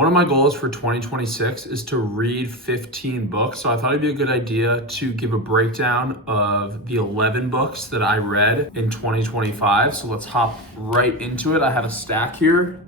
One of my goals for 2026 is to read 15 books. So I thought it'd be a good idea to give a breakdown of the 11 books that I read in 2025. So let's hop right into it. I have a stack here.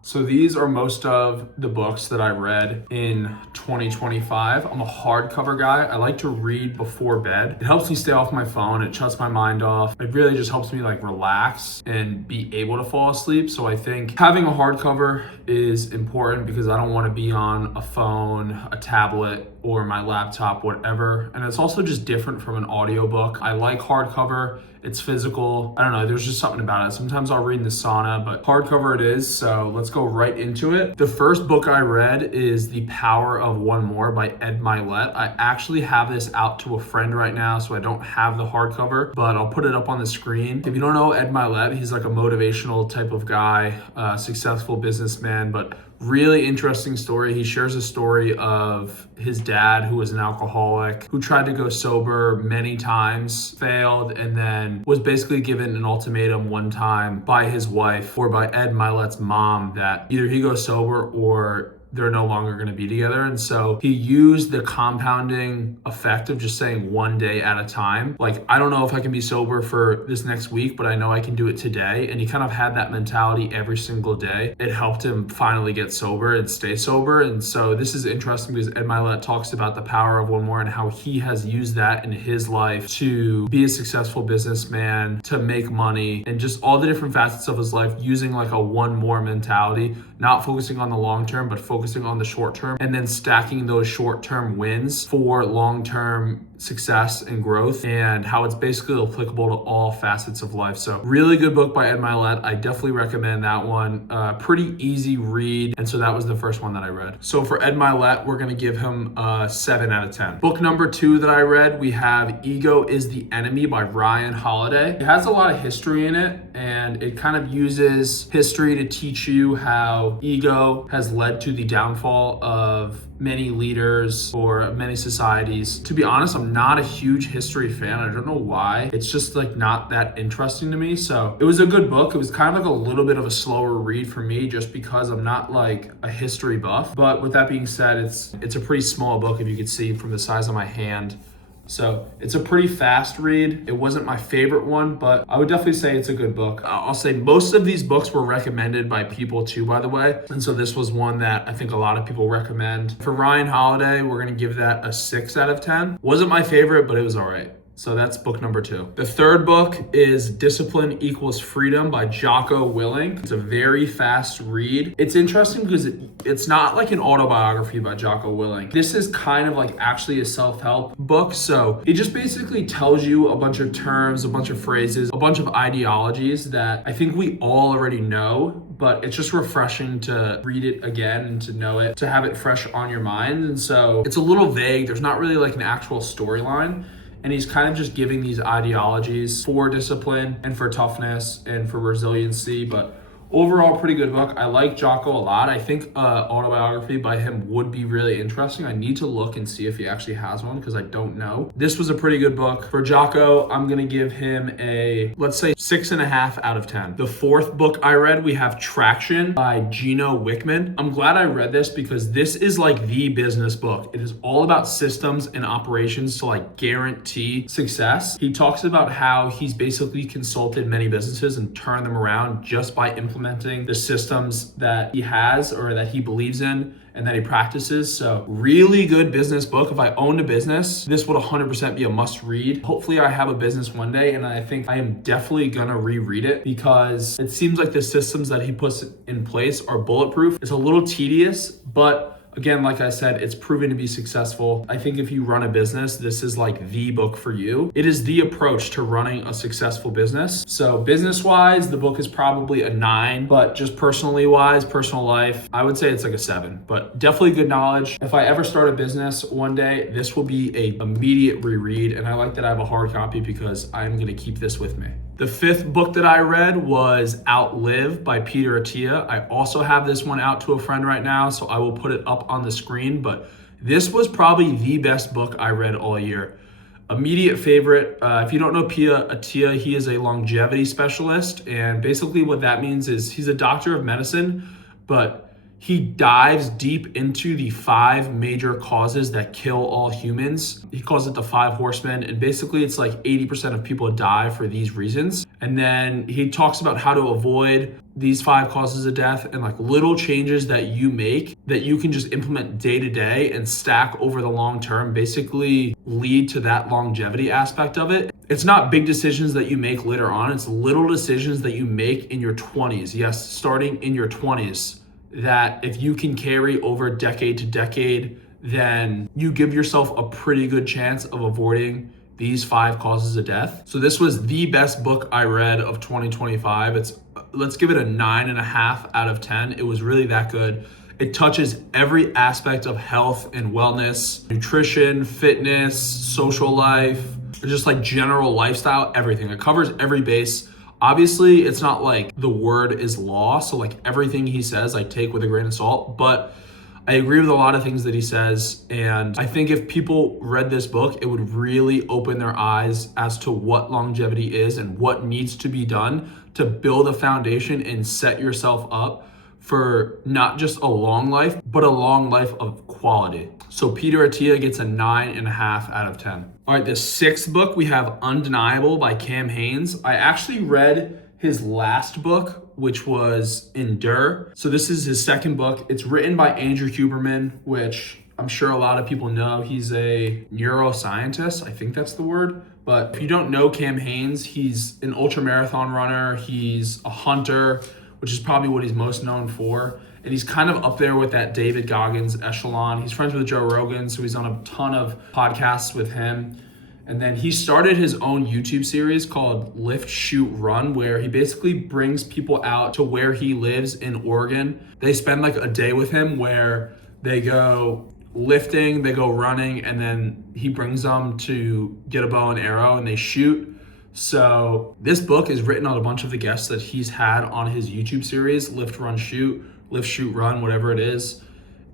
So these are most of the books that I read in 2025. I'm a hardcover guy. I like to read before bed. It helps me stay off my phone. It shuts my mind off. It really just helps me like relax and be able to fall asleep. So I think having a hardcover is important because I don't want to be on a phone, a tablet, or my laptop, whatever. And it's also just different from an audiobook. I like hardcover. It's physical. I don't know, there's just something about it. Sometimes I'll read in the sauna, but hardcover it is. So let's go right into it. The first book I read is The Power of One More by Ed Mylett. I actually have this out to a friend right now, so I don't have the hardcover, but I'll put it up on the screen. If you don't know Ed Mylett, he's like a motivational type of guy, successful businessman, but really interesting story. He shares a story of his dad, who was an alcoholic, who tried to go sober many times, failed, and then was basically given an ultimatum one time by his wife or by Ed Mylett's mom that either he goes sober or they're no longer going to be together. And so he used the compounding effect of just saying one day at a time. Like, I don't know if I can be sober for this next week, but I know I can do it today. And he kind of had that mentality every single day. It helped him finally get sober and stay sober. And so this is interesting because Ed Mylett talks about the power of one more and how he has used that in his life to be a successful businessman, to make money, and just all the different facets of his life using like a one more mentality, not focusing on the long term, but focusing on the short term, and then stacking those short-term wins for long-term success and growth, and how it's basically applicable to all facets of life. So really good book by Ed Mylett. I definitely recommend that one. Pretty easy read. And so that was the first one that I read. So for Ed Mylett, we're going to give him a 7 out of 10. Book number 2 that I read, we have Ego is the Enemy by Ryan Holiday. It has a lot of history in it, and it kind of uses history to teach you how ego has led to the downfall of many leaders or many societies. To be honest, I'm not a huge history fan. I don't know why. It's just like not that interesting to me. So it was a good book. It was kind of like a little bit of a slower read for me just because I'm not like a history buff. But with that being said, it's a pretty small book, if you could see from the size of my hand. So it's a pretty fast read. It wasn't my favorite one, but I would definitely say it's a good book. I'll say most of these books were recommended by people too, by the way. And so this was one that I think a lot of people recommend. For Ryan Holiday, we're gonna give that a 6 out of 10. Wasn't my favorite, but it was all right. So that's book number 2. The third book is Discipline Equals Freedom by Jocko Willink. It's a very fast read. It's interesting because it's not like an autobiography by Jocko Willink. This is kind of like actually a self-help book. So it just basically tells you a bunch of terms, a bunch of phrases, a bunch of ideologies that I think we all already know, but it's just refreshing to read it again and to know it, to have it fresh on your mind. And so it's a little vague. There's not really like an actual storyline. And he's kind of just giving these ideologies for discipline and for toughness and for resiliency. But overall, pretty good book. I like Jocko a lot. I think autobiography by him would be really interesting. I need to look and see if he actually has one because I don't know. This was a pretty good book. For Jocko, I'm going to give him a, let's say, 6.5 out of 10. The fourth book I read, we have Traction by Gino Wickman. I'm glad I read this because this is like the business book. It is all about systems and operations to like guarantee success. He talks about how he's basically consulted many businesses and turned them around just by implementing the systems that he has or that he believes in and that he practices. So really good business book. If I owned a business, this would 100% be a must read. Hopefully I have a business one day, and I think I am definitely gonna reread it because it seems like the systems that he puts in place are bulletproof. It's a little tedious, but again, like I said, it's proven to be successful. I think if you run a business, this is like the book for you. It is the approach to running a successful business. So business-wise, the book is probably a 9, but just personally wise, personal life, I would say it's like a 7, but definitely good knowledge. If I ever start a business one day, this will be a immediate reread. And I like that I have a hard copy because I'm gonna keep this with me. The fifth book that I read was Outlive by Peter Attia. I also have this one out to a friend right now, so I will put it up on the screen, but this was probably the best book I read all year. Immediate favorite. If you don't know Peter Attia, he is a longevity specialist, and basically what that means is he's a doctor of medicine, but he dives deep into the 5 major causes that kill all humans. He calls it the 5 horsemen. And basically it's like 80% of people die for these reasons. And then he talks about how to avoid these 5 causes of death and like little changes that you make that you can just implement day to day and stack over the long term, basically lead to that longevity aspect of it. It's not big decisions that you make later on. It's little decisions that you make in your 20s. Yes, starting in your 20s, that if you can carry over decade to decade, then you give yourself a pretty good chance of avoiding these 5 causes of death. So this was the best book I read of 2025. Let's give it a 9.5 out of 10. It was really that good. It touches every aspect of health and wellness, nutrition, fitness, social life, just like general lifestyle, everything. It covers every base. Obviously, it's not like the word is law, so like everything he says I take with a grain of salt, but I agree with a lot of things that he says, and I think if people read this book, it would really open their eyes as to what longevity is and what needs to be done to build a foundation and set yourself up for not just a long life, but a long life of quality. So Peter Attia gets a 9.5 out of 10. All right, the 6th book, we have Undeniable by Cam Hanes. I actually read his last book, which was Endure. So this is his 2nd book. It's written by Andrew Huberman, which I'm sure a lot of people know. He's a neuroscientist, I think that's the word. But if you don't know Cam Hanes, he's an ultramarathon runner. He's a hunter, which is probably what he's most known for. And he's kind of up there with that David Goggins echelon. He's friends with Joe Rogan, so he's on a ton of podcasts with him. And then he started his own YouTube series called Lift, Shoot, Run, where he basically brings people out to where he lives in Oregon. They spend like a day with him where they go lifting, they go running, and then he brings them to get a bow and arrow and they shoot. So this book is written on a bunch of the guests that he's had on his YouTube series, Lift, Run, Shoot, Lift, Shoot, Run, whatever it is.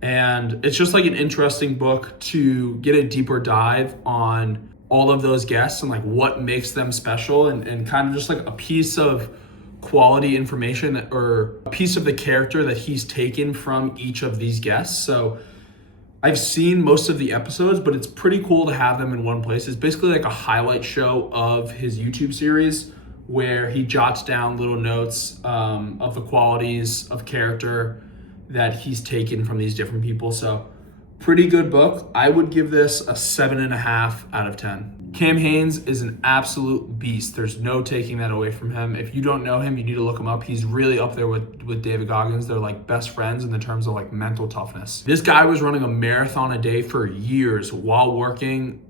And it's just like an interesting book to get a deeper dive on all of those guests and like what makes them special and kind of just like a piece of quality information or a piece of the character that he's taken from each of these guests. So I've seen most of the episodes, but it's pretty cool to have them in one place. It's basically like a highlight show of his YouTube series where he jots down little notes of the qualities of character that he's taken from these different people. So pretty good book. I would give this a 7.5 out of 10. Cam Hanes is an absolute beast. There's no taking that away from him. If you don't know him, you need to look him up. He's really up there with David Goggins. They're like best friends in the terms of like mental toughness. This guy was running a marathon a day for years while working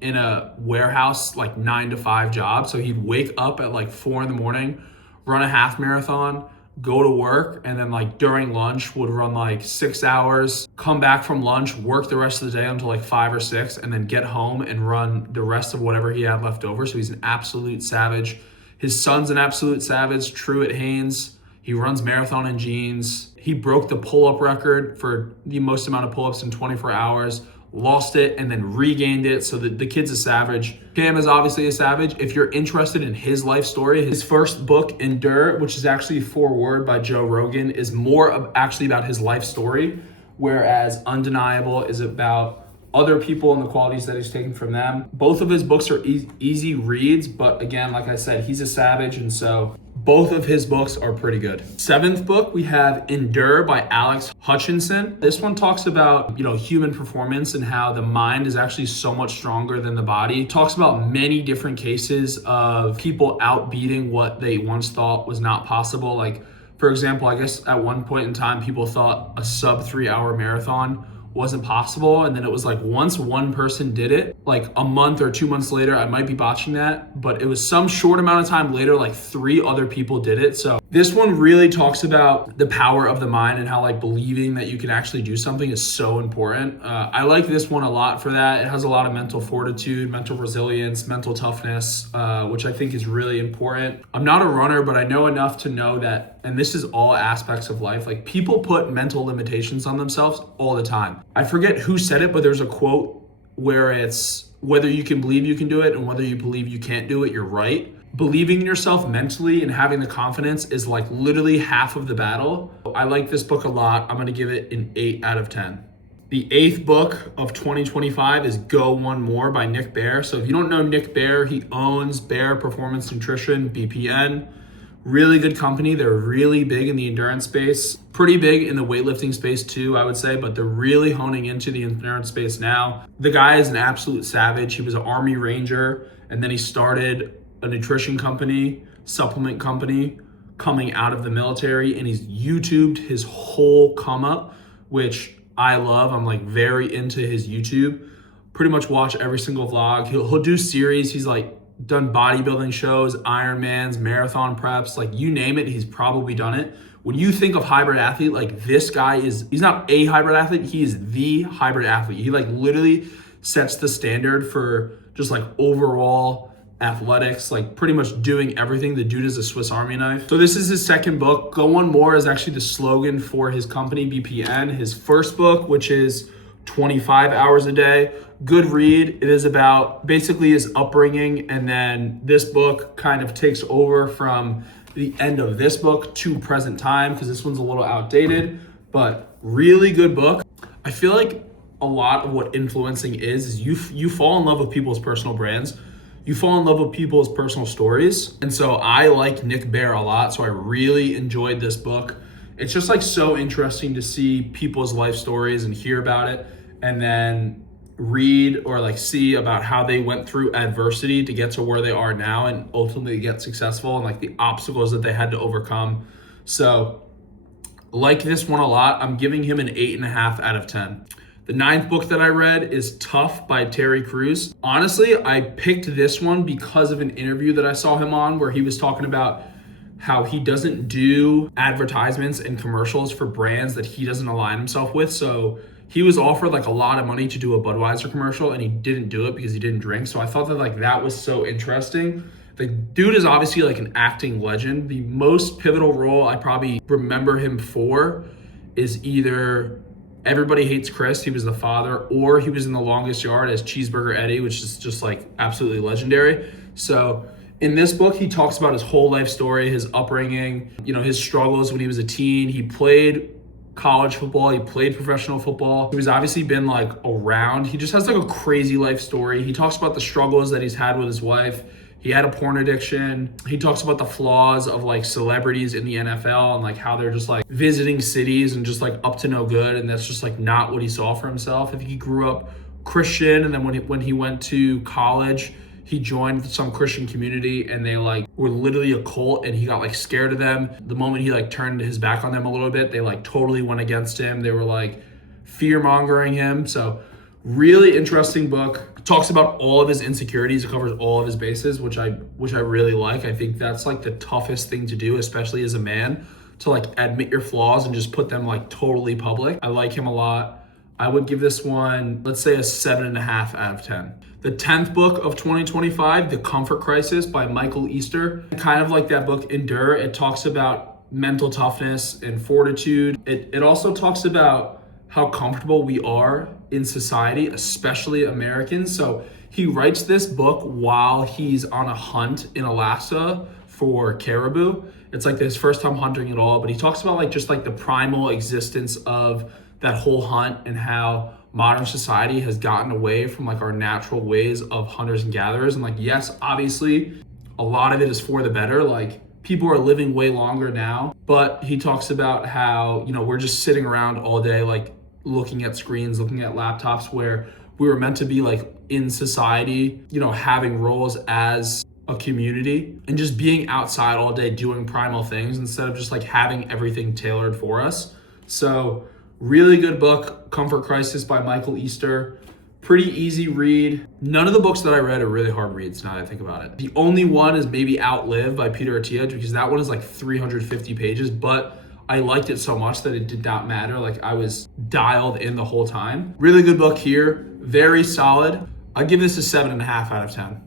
in a warehouse, like 9 to 5 job. So he'd wake up at like 4 a.m, run a half marathon, go to work, and then like during lunch would run like 6 hours, come back from lunch, work the rest of the day until like 5 or 6, and then get home and run the rest of whatever he had left over. So he's an absolute savage. His son's an absolute savage, Truett Haynes. He runs marathon in jeans. He broke the pull-up record for the most amount of pull-ups in 24 hours, lost it, and then regained it. So the kid's a savage. Cam is obviously a savage. If you're interested in his life story, his first book, Endure, which is actually foreword by Joe Rogan, is more actually about his life story, whereas Undeniable is about other people and the qualities that he's taken from them. Both of his books are easy reads, but again, like I said, he's a savage, and so both of his books are pretty good. 7th book, we have Endure by Alex Hutchinson. This one talks about, human performance and how the mind is actually so much stronger than the body. It talks about many different cases of people outbeating what they once thought was not possible. Like, for example, I guess at one point in time, people thought a sub 3-hour marathon wasn't possible, and then it was like once one person did it, like a month or 2 months later, I might be botching that, but it was some short amount of time later, like 3 other people did it. So this one really talks about the power of the mind and how like believing that you can actually do something is so important. I like this one a lot for that. It has a lot of mental fortitude, mental resilience, mental toughness, which I think is really important. I'm not a runner, but I know enough to know that, and this is all aspects of life, like people put mental limitations on themselves all the time. I forget who said it, but there's a quote where it's whether you can believe you can do it and whether you believe you can't do it, you're right. believing in yourself mentally and having the confidence is like literally half of the battle. I like this book a lot. I'm going to give it an 8 out of 10. The 8th book of 2025 is Go One More by Nick Bare. So if you don't know Nick Bare, he owns Bare Performance Nutrition, BPN. Really good company. They're really big in the endurance space, pretty big in the weightlifting space too, I would say, but they're really honing into the endurance space now. The guy is an absolute savage. He was an Army Ranger, and then he started a nutrition company, supplement company, coming out of the military, and he's YouTubed his whole come up, which I love. I'm like very into his YouTube. Pretty much watch every single vlog. He'll do series. He's like done bodybuilding shows, Ironmans, marathon preps, like you name it, he's probably done it. When you think of hybrid athlete, like this guy he's not a hybrid athlete, he is the hybrid athlete. He like literally sets the standard for just like overall athletics, like pretty much doing everything. The dude is a Swiss Army knife. So this is his second book. Go One More is actually the slogan for his company, BPN. His first book, which is 25 hours a day. Good read. It is about basically his upbringing, and then this book kind of takes over from the end of this book to present time because this one's a little outdated, but really good book. I feel like a lot of what influencing is you fall in love with people's personal brands. You fall in love with people's personal stories. And so I like Nick Bare a lot, so I really enjoyed this book. It's just like so interesting to see people's life stories and hear about it, and then read or like see about how they went through adversity to get to where they are now and ultimately get successful, and like the obstacles that they had to overcome. So like this one a lot. I'm giving him an 8.5 out of 10. The 9th book that I read is Tough by Terry Crews. Honestly, I picked this one because of an interview that I saw him on where he was talking about how he doesn't do advertisements and commercials for brands that he doesn't align himself with. So he was offered like a lot of money to do a Budweiser commercial and he didn't do it because he didn't drink. So I thought that like that was so interesting. The dude is obviously like an acting legend. The most pivotal role I probably remember him for is either Everybody Hates Chris, he was the father, or he was in The Longest Yard as Cheeseburger Eddie, which is just like absolutely legendary. So in this book, he talks about his whole life story, his upbringing, you know, his struggles when he was a teen. He played college football, he played professional football. He was obviously been like around. He just has like a crazy life story. He talks about the struggles that he's had with his wife. He had a porn addiction. He talks about the flaws of like celebrities in the NFL and like how they're just like visiting cities and just like up to no good. And that's just like not what he saw for himself. I think he grew up Christian, and then when he went to college, he joined some Christian community and they like were literally a cult, and he got like scared of them. The moment he like turned his back on them a little bit, they like totally went against him. They were like fear mongering him. So really interesting book. Talks about all of his insecurities. It covers all of his bases, which I really like. I think that's like the toughest thing to do, especially as a man, to like admit your flaws and just put them like totally public. I like him a lot. I would give this one, let's say, a 7.5 out of 10. The 10th book of 2025, The Comfort Crisis by Michael Easter. Kind of like that book, Endure. It talks about mental toughness and fortitude. It also talks about how comfortable we are in society, especially Americans. So he writes this book while he's on a hunt in Alaska for caribou. It's like his first time hunting at all, but he talks about like just like the primal existence of that whole hunt and how modern society has gotten away from like our natural ways of hunters and gatherers. And like, yes, obviously a lot of it is for the better. Like people are living way longer now, but he talks about how, you know, we're just sitting around all day, like looking at screens, looking at laptops, where we were meant to be like in society, you know, having roles as a community and just being outside all day doing primal things instead of just like having everything tailored for us. So really good book, Comfort Crisis by Michael Easter. Pretty easy read. None of the books that I read are really hard reads now that I think about it. The only one is maybe Outlive by Peter Attia, because that one is like 350 pages, but I liked it so much that it did not matter. Like I was dialed in the whole time. Really good book here, very solid. I'd give this a 7.5 out of 10.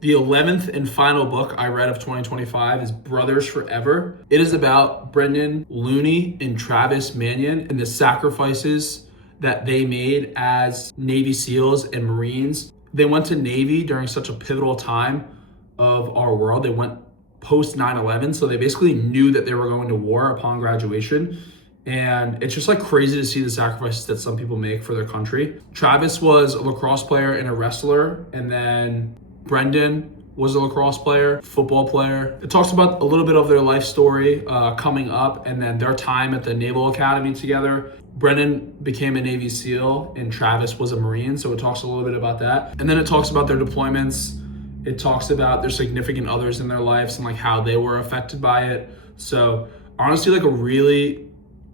The 11th and final book I read of 2025 is Brothers Forever. It is about Brendan Looney and Travis Mannion and the sacrifices that they made as Navy SEALs and Marines. They went to Navy during such a pivotal time of our world. They went post 9/11, so they basically knew that they were going to war upon graduation. And it's just like crazy to see the sacrifices that some people make for their country. Travis was a lacrosse player and a wrestler, and then Brendan was a lacrosse player, football player. It talks about a little bit of their life story coming up and then their time at the Naval Academy together. Brendan became a Navy SEAL and Travis was a Marine, so it talks a little bit about that. And then it talks about their deployments. It talks about their significant others in their lives and like how they were affected by it. So honestly, like a really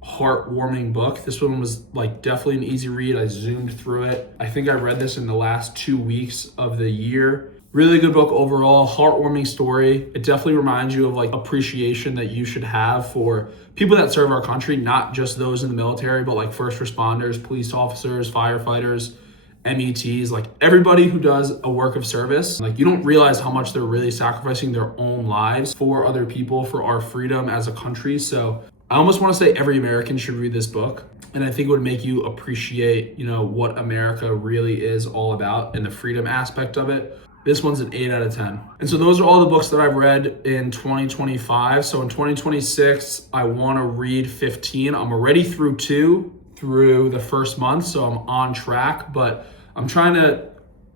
heartwarming book. This one was like definitely an easy read. I zoomed through it. I think I read this in the last 2 weeks of the year. Really good book overall, heartwarming story. It definitely reminds you of like appreciation that you should have for people that serve our country, not just those in the military, but like first responders, police officers, firefighters, METs, like everybody who does a work of service. Like you don't realize how much they're really sacrificing their own lives for other people, for our freedom as a country. So I almost want to say every American should read this book. And I think it would make you appreciate, what America really is all about and the freedom aspect of it. This one's an 8 out of 10. And so those are all the books that I've read in 2025. So in 2026, I want to read 15. I'm already through 2 through the first month, so I'm on track, but I'm trying to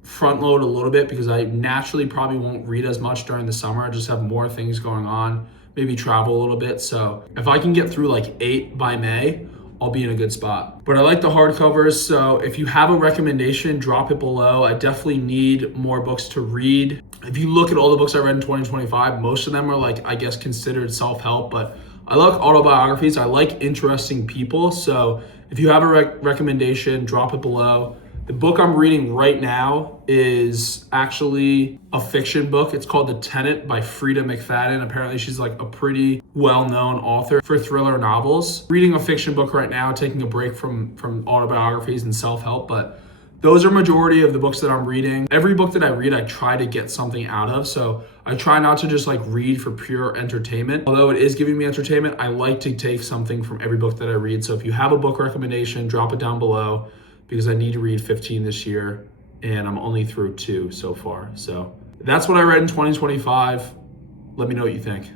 front load a little bit because I naturally probably won't read as much during the summer. I just have more things going on, maybe travel a little bit. So if I can get through like 8 by May, I'll be in a good spot. But I like the hardcovers, so if you have a recommendation, drop it below. I definitely need more books to read. If you look at all the books I read in 2025, most of them are like, I guess, considered self-help, but I like autobiographies. I like interesting people. So if you have a recommendation, drop it below. The book I'm reading right now is actually a fiction book. It's called The Tenant by Frida McFadden. Apparently she's like a pretty well-known author for thriller novels. Reading a fiction book right now, taking a break from autobiographies and self-help, but those are majority of the books that I'm reading. Every book that I read, I try to get something out of. So I try not to just like read for pure entertainment. Although it is giving me entertainment, I like to take something from every book that I read. So if you have a book recommendation, drop it down below because I need to read 15 this year and I'm only through 2 so far. So that's what I read in 2025. Let me know what you think.